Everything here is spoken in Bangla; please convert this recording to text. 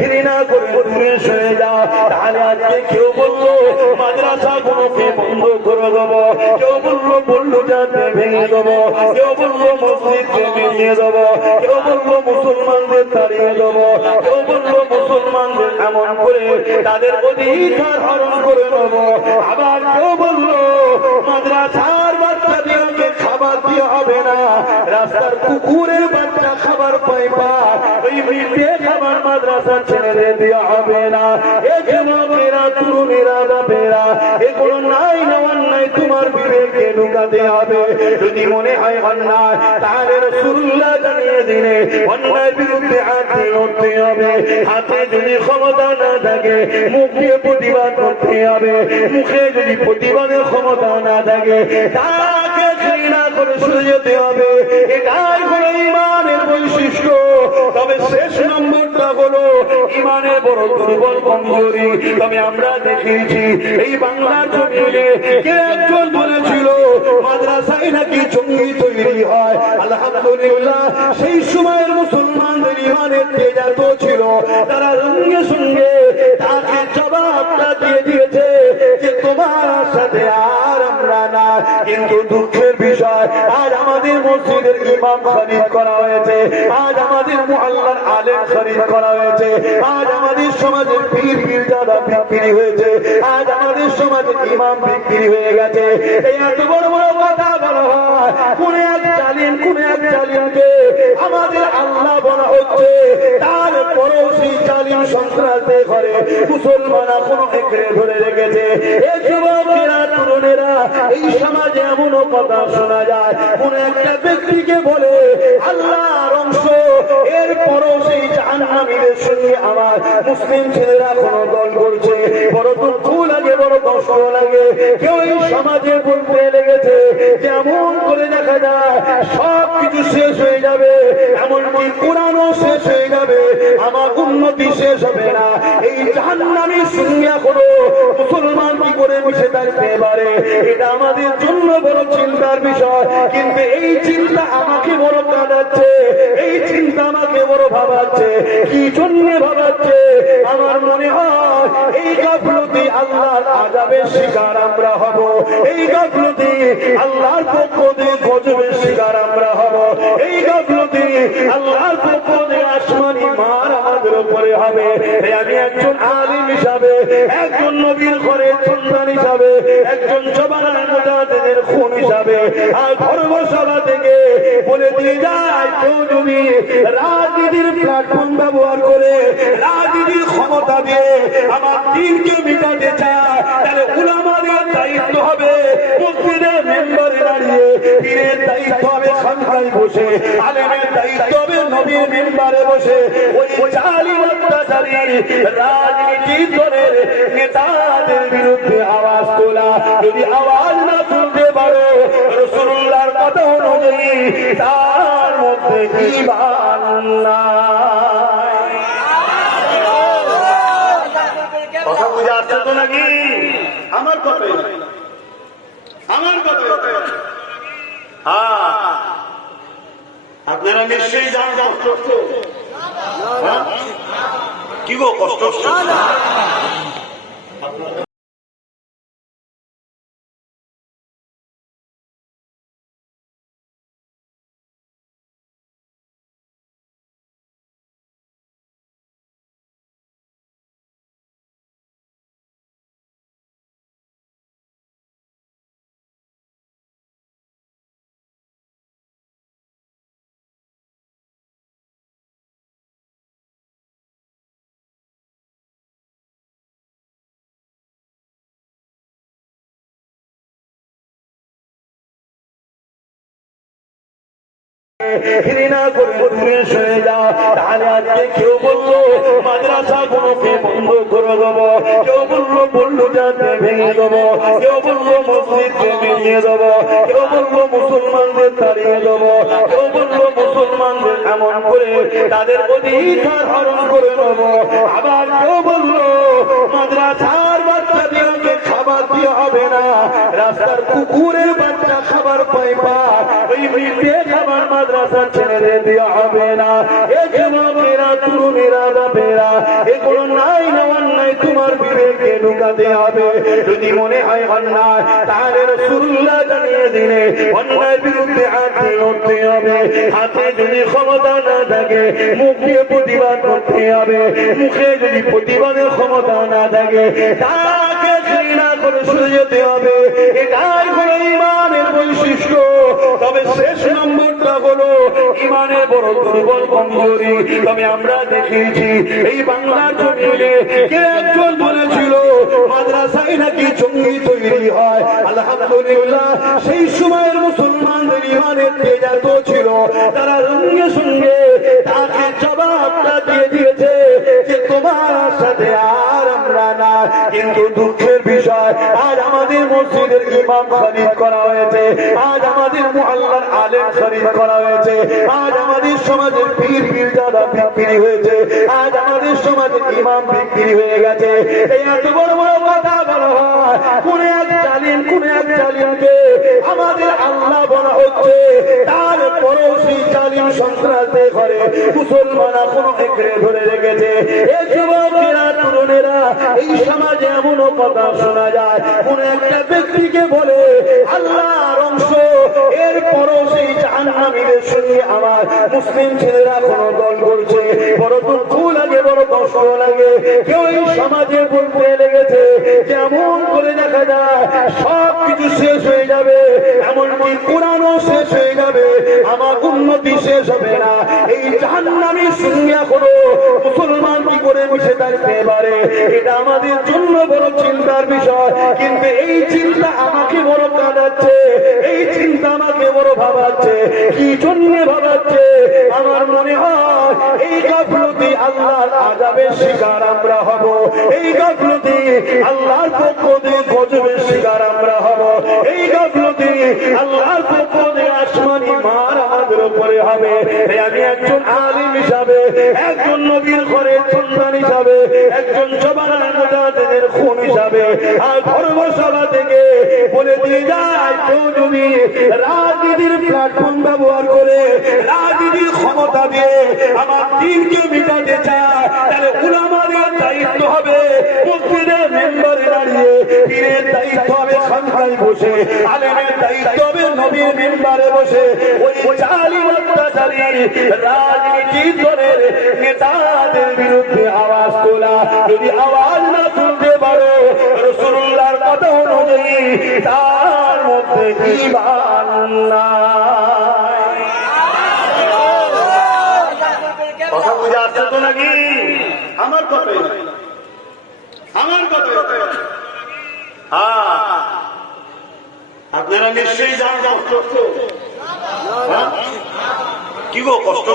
ঘৃণা করে দূরে সরে যাও। তাহলে আজকে কেউ বললো মাদ্রাসা গুলোকে বন্ধ করে দেবো, কেউ বললো যাতে ভেঙে দেবো, কেউ বললো মসজিদকে ভেঙে দেবো, কেউ বললো মুসলমানদের তাড়িয়ে দেবো, কেউ বললো মুসলমানদের এমন করে তাদের অধিকার হরণ করে দেবো। আবার কেউ বললো মাদ্রাসার বাচ্চাদেরকে খাবার দিয়ে হবে না, রাস্তার কুকুরের বাচ্চা খাবার পাইবা, ওই মিটে খাবার মাদ্রাসার ছেলেদের দেওয়া হবে না। এ যুবকেরা, তরুণেরা, বাপেরা, এগুলো নাই না অন্যায় তোমার বিবেকে ঢুকাতে হবে। যদি মনে হয় অন্যায়, তাহলে রাসূলুল্লাহ জানিয়ে দিলে অন্যায়ের বিরুদ্ধে হাতে লড়তে হবে। হাতে যদি ক্ষমতা না থাকে মুখে প্রতিবাদ করতে হবে, মুখে যদি প্রতিবাদের ক্ষমতা না থাকে তাকে ঘৃণা করে সরে যেতে হবে। এটাই হলো ইমানের বৈশিষ্ট্য। তবে শেষ নম্বরটা হলো ইমানের বড় দুর্বল কমজোরি। তবে আমরা দেখেছি এই বাংলার জমিনে কে একজন বলেছিল মাদ্রাসায় নাকি জঙ্গি তৈরি হয়। আলহামদুলিল্লাহ সেই সময়ের মুসলমানদের ইমানের তেজ এত ছিল, তারা সঙ্গে সঙ্গে তাকে জবাবটা দিয়ে দিয়েছে যে তোমার সাথে আর আমরা না। কিন্তু দুঃখের বিষয় আজ আমাদের মসজিদের ইমাম খরিদ করা হয়েছে, আজ আমাদের মুআল্লার আলেম খরিদ করা হয়েছে, আজ আমাদের সমাজের পীর পীরজাদা বিক্রি হয়েছে, আজ আমাদের সমাজের ইমাম বিক্রি হয়ে গেছে। এই এত বড় বড় কথা বলা হয়, কোন এক জালিমকে আমাদের আল্লাহ বলা হচ্ছে, তারপরেও সেই জালিম সন্ত্রাসদের ঘরে মুসলমান এখনো এঁকড়ে ধরে রেখেছে। এই যুবকেরা, তরুণেরা, এই সমাজে এমনও কথা শোনা যায় কোন একটা ব্যক্তিকে বলে আল্লাহর অংশ, এরপরও সেই জাহান্নামীদের সঙ্গে আমার মুসলিম ছেলেরা কোনো দল করছে। বড় দুঃখ লাগে, বড় কষ্ট লাগে। কেউ এই সমাজে বলতে লেগেছে যেমন করে দেখা যায় সব কিছু শেষ হয়ে যাবে, এমনকি কোরআনও শেষ হয়ে যাবে, আমার উন্নতি শেষ হবে না। এই জাহান্নামীর সঙ্গে এখনো মুসলমান কি করে মিশে থাকতে পারে? এটা আমাদের জন্য বড় চিন্তার বিষয়। কিন্তু এই চিন্তা আমাকে বড় কাঁদাচ্ছে, এই চিন্তা আমাকে বড় ভাবাচ্ছে। কি জন্য ভাবাচ্ছে? আমার মনে হয় এই গাফলতি আল্লাহর আযাবের শিকার আমরা হব, এই গাফলতি আল্লাহর পক্ষ থেকে গজবের শিকার আমরা হব, এই গাফলতি আল্লাহর পক্ষ থেকে আসমানি মার আমাদের উপরে হবে। আমি একজন আলিম হিসাবে, একজন নবীর ঘরের সন্তান হিসাবে, একজন জবানের মুজাহিদের খুন হিসাবে আর ধর্মসভা থেকে বলে দিয়ে যায়, কেউ যদি রাজনীতির প্ল্যাটফর্ম ব্যবহার করে রাজনীতির ক্ষমতা দিয়ে আমার দিনকে মিটাতে চায়, তাহলে উলামাদের দায়িত্ব হবে মসজিদের মেম্বারে দাঁড়িয়ে, পীরের দায়িত্ব হবে খানকায় বসে, আলেমের দায়িত্ব হবে নবীর মেম্বারে বসে ওই জালিম অত্যাচারী রাজনীতি দলের নেতাদের বিরুদ্ধে আওয়াজ তোলা। যদি আওয়াজ না তুলতে পারো রাসূলুল্লাহর কথা অনুযায়ী তার মধ্যে ঈমান নাই। কথা বুঝে আসছে তো নাকি? আমার কথা, আমার কথা। হ্যাঁ, আপনারা নিশ্চয়ই জানেন কষ্ট কি গো, কষ্ট ঘৃণা করে দূরে সরে যাও। তাহলে আজকে কেউ বললো মাদ্রাসা গুলোকে বন্ধ করে দেবো, কেউ বললো যাতে ভেঙে দেবো, কেউ বললো মসজিদকে ভেঙে দেবো, কেউ বললো মুসলমানদের তাড়িয়ে দেবো, কেউ বললো মুসলমানদের এমন করে তাদের অধিকার হরণ করে দেবো। আবার কেউ বললো মাদ্রাসার বাচ্চাদেরকে খাবার দিয়ে হবে না, রাস্তার কুকুরের বাচ্চা খাবার পাইবা, ওই পেয়ে খাবার মাদ্রাসা ছেড়ে দেওয়া হবে না। এ যুবকেরা, তরুণেরা, বাপেরা, এগুলো নাই না অন্যায় তোমার বিবেকে ঢুকাতে হবে। যদি মনে হয় অন্যায়, তাহলে রাসূলুল্লাহ জানিয়ে দিলে অন্যায়ের বিরুদ্ধে হাতে লড়তে হবে। হাতে যদি ক্ষমতা না থাকে, মুখে প্রতিবাদ করতে হবে। মুখে যদি প্রতিবাদের ক্ষমতা না থাকে, তাকে ঘৃণা করে সরে যেতে হবে। এটাই হলো ইমানের বৈশিষ্ট্য। তবে শেষ নম্বরটা হলো ইমানের বড় দুর্বল কমজোরি। তবে আমরা দেখেছি এই বাংলার জমিনে কে একজন বলেছিল মাদ্রাসায় নাকি জঙ্গি তৈরি হয়। আলহামদুলিল্লাহ, সেই সময়ের মুসলমানদের ইমানের তেজ এত ছিল, তারা সঙ্গে সঙ্গে তাকে জবাবটা দিয়ে দিয়েছে যে তোমার সাথে আর আমরা না। কিন্তু দুঃখের বিষয়, আজ আমাদের মসজিদের ইমাম খরিদ করা হয়েছে, আজ আমাদের মুআল্লার আলেম খরিদ করা হয়েছে, আজ আমাদের সমাজের পীর পীরজাদা বিক্রি হয়েছে, আজ আমাদের সমাজের ইমাম বিক্রি হয়ে গেছে। এই এত বড় বড় কথা বলা হয়, কোন এক জালিমকে আমাদের আল্লাহ বলা হচ্ছে, তারপরও সেই জালিম সন্ত্রাসের ঘরে মুসলমান এখনো এঁকড়ে ধরে রেখেছে। এই যুবকেরা, তরুণেরা, এই সমাজে এমনও কথা শোনা যায়, কোন একটা ব্যক্তিকে বলে আল্লাহর অংশ, এরপরও সেই জাহান্নামীদের সঙ্গে আমার মুসলিম ছেলেরা কোনো দল করছে। বড় দুঃখ লাগে, বড় কষ্ট লাগে। কেউ এই সমাজে বলতে লেগেছে যেমন করে দেখা যায় সব কিছু শেষ হয়ে যাবে, এমনকি কোরআনও শেষ হয়ে যাবে, আমার উন্নতি শেষ হবে না। এই জাহান্নামীর সঙ্গে এখনো মুসলমান কি করে মিশে থাকতে পারে? এটা আমাদের জন্য বড় চিন্তার বিষয়। কিন্তু এই চিন্তা আমাকে বড় কাঁদাচ্ছে, এই চিন্তা আমাকে বড় ভাবাচ্ছে। কি জন্য ভাবাচ্ছে? আমার মনে হয় এই গাফলতি আল্লাহর আযাবের শিকার আমরা হব, এই গাফলতি আল্লাহর পক্ষ থেকে গজবের শিকার আমরা হব, এই গাফলতি আল্লাহর পক্ষ থেকে আসমানি মার আমাদের উপরে হবে। আমি একজন আলিম হিসাবে, একজন নবীর ঘরের সন্তান হিসাবে, একজন জবানের মুজাহিদের খুন হিসাবে আর ধর্মসভা থেকে বলে দিয়ে যায়, কেউ যদি রাজনীতির প্ল্যাটফর্ম ব্যবহার করে রাজনীতির ক্ষমতা দিয়ে আমার দিনকে মিটাতে চায়, তাহলে উলামাদের দায়িত্ব হবে মসজিদের মেম্বারে দাঁড়িয়ে, পীরের দায়িত্ব হবে খানকায় বসে, আলেমের দায়িত্ব হবে নবীর মেম্বারে বসে ওই জালিম অত্যাচারী রাজনীতি দলের নেতাদের বিরুদ্ধে আওয়াজ তোলা। যদি আওয়াজ না তুলতে পারো রাসূলুল্লাহর কথা অনুযায়ী, তার মধ্যে ঈমান নাই। কথা বুঝে আসছে তো নাকি? আমার কথাই, আমার কথাই। হ্যাঁ, আপনারা নিশ্চয়ই জানেন কষ্ট, কি গো কষ্ট?